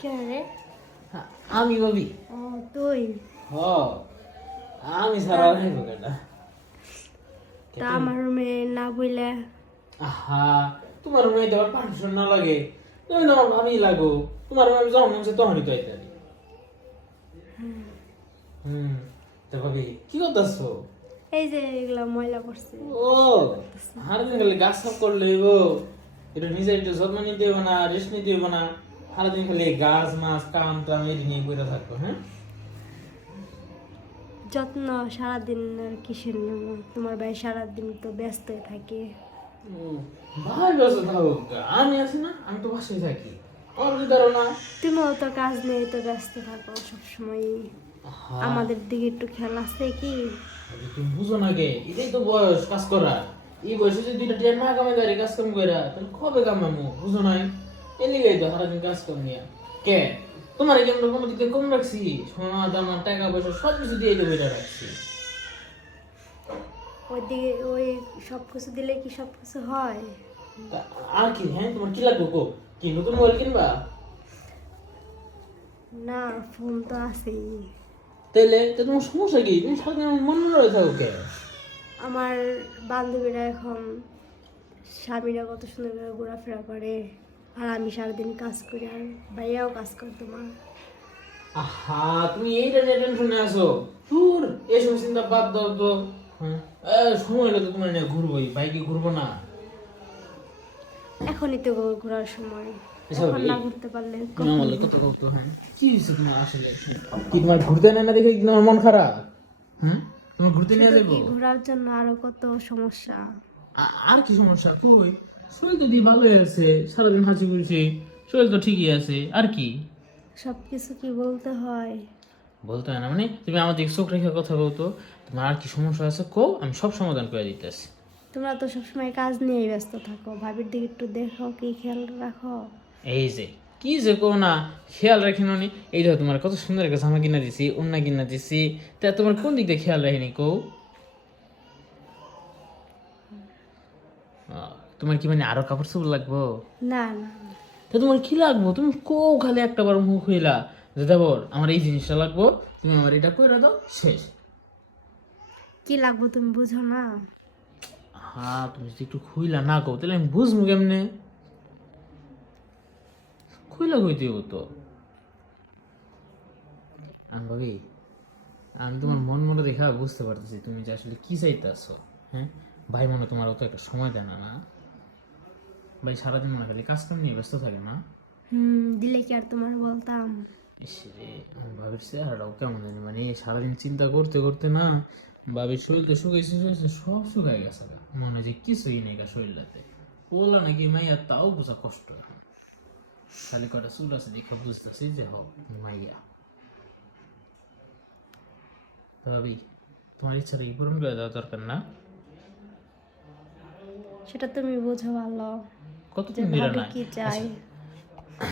কে রে? আমি ভাবি। ও তুই? হ আমি সারা রাখব কেটা। তা আমার রুমে না বইলে আহা তোমার রুমে দেওয়ার পারমিশন না লাগে, তুমি তোমার ভাবি লাগো, তোমার রুমে যখন মন চায় তখনই তো আইতারি। হুম তা ভাবি কি করতেছো? এই যে এগুলা ময়লা করছে। ও সারাদিন খালি গাছ সাফ করলে গো, এটা নিজে একটু যত্ন নিতে হবে না, রেস্ট নিতে হবে না, সারাদিন খালি গাছ মাছ কাম টাম এটি নিয়ে করে থাকো। হ্যাঁ যত্ন সারাদিন আর কিসের নেব? তোমার ভাই সারাদিন তো ব্যস্ত থাকে। ভাই ব্যস্ত থাকো, আমি আছি না, আমি তো বাসায় থাকি, আমার যদি ধরো না। তুমিও তো কাজ নিয়ে তো ব্যস্ত থাকো সবসময়। আহা, আমাদের দিকে একটু খেয়াল আছে কি? তুমি বুঝো না কে, এটাই তো বয়স কাজ করার। এই বয়সে যদি দুইটা টিয়া না কামাই দাঁড়িয়ে কাজ কাম কইরা তাহলে কবে কামামো বুঝো নাই? এর লিগেই তো সারাদিন কাজ কাম নিয়া কে তোমার এই জন্য কোনো দিকে কম রাখছি, সোনা দানা টাকা পয়সা সব কিছু দিয়ে দেবো এটা রাখছি। ওই দিকে ওই সব কিছু দিলে কি সব কিছু হয়? তা আর কি, হ্যাঁ তোমার কি লাগবে কো? কি নতুন মোবাইল কিনবা? না, ফোন তো আছেই। তাইলে তো তোমার সমস্যা কি? তুমি সারাদিন আমার মন মনে রয়ে থাকো কে? আমার বান্ধবীরা এখন স্বামীরা কত সুন্দর করে ঘোরাফেরা করে, আর আমি সারাদিন কাজ করি, আর ভাইয়াও কাজ করে তোমার। আহা তুমি এইটা নিয়ে টেনশনে আছো, দূর এসব চিন্তা বাদ দাও তো। হ্যাঁ সময় হলে তো তোমার নিয়ে ঘুরবোই, বাইকে ঘুরবো না? এখনই তো ঘোরার সময়, এসব এখন না ঘুরতে পারলে না কখন বলে কত ঘুরবো? কত। হ্যাঁ কি হয়েছে তোমার আসলে? কি তোমার ঘুরতে নেয় না দেখে কি তোমার মন খারাপ? হুম তোমার ঘুরতে নিয়ে শুধু যাবো? কি ঘোরার জন্য, আরো কত সমস্যা। আর কি সমস্যা কই? শরীর তো দিয়ে ভালোই আছে, সারাদিন হাসি খুশি, শরীর তো ঠিকই আছে, আর কি? সবকিছু কি বলতে হয়? বলতে হয় না মানে? তুমি আমার দিকে চোখ রেখে কথা বলো তো, তোমার আর কি সমস্যা আছে কো, আমি সব সমাধান করে দিতেছি। তোমরা তো সবসময় কাজ নিয়েই ব্যস্ত থাকো, ভাবির দিকে একটু দেখো, কি খেয়াল রাখো। এই যে কি যে কো না, খেয়াল রাখি নি। এই দেখো তোমার কত সুন্দর একটা জামা কিনা দিছি, ওন্না কিনা দিছি, তা তোমার কোন দিক দিয়ে খেয়াল রাখিনি কো? তোমার কি মানে আরো কাপড় চোপড় লাগবো? না না না। তা তোমার কি লাগবো? তুমি কো খালি একটা বার মুখ হইলা যে দেবর আমার এই জিনিসটা লাগবো, তুমি আমার এটা কইরা দাও, শেষ। কি লাগবে তুমি বুঝো না? হ্যাঁ তুমি যদি একটু খুইলা না কও তাহলে আমি বুঝবো কেমনে? খুইলা কই দিব তো। আমি ভাবি, আমি তোমার মন মনে দেখা বুঝতে পারতেছি তুমি যে আসলে কি চাইতেছো। হ্যাঁ ভাই মনে তোমার অত একটা সময় দেয় না, না? ভাই সারাদিন মনে খালি কাজ কাম নিয়ে ব্যস্ত থাকে না? দিলে কি আর তোমার বলতাম? ইসরে আমি ভাবির চেহারাটাও কেমন জানি, মানে সারাদিন চিন্তা করতে করতে না ভাবির শরীর তো শুকাইছে শুকাইছে সব শুকাই গেছে গা। মনে হয় যে কিছুই নেই গা শরীরটাতে। ওলা নাকি মাইয়া তাও বোঝা কষ্ট এখন। খালি কটা চুল আছে দেখে বুঝতেছি যে হোক মাইয়া। তো ভাবি তোমার ইচ্ছাটা কি পূরণ করে দেওয়া দরকার না? সেটা তুমি বুঝো ভালো, যে কতদিন ধরে ভাবি না? কি আচ্ছা চাই।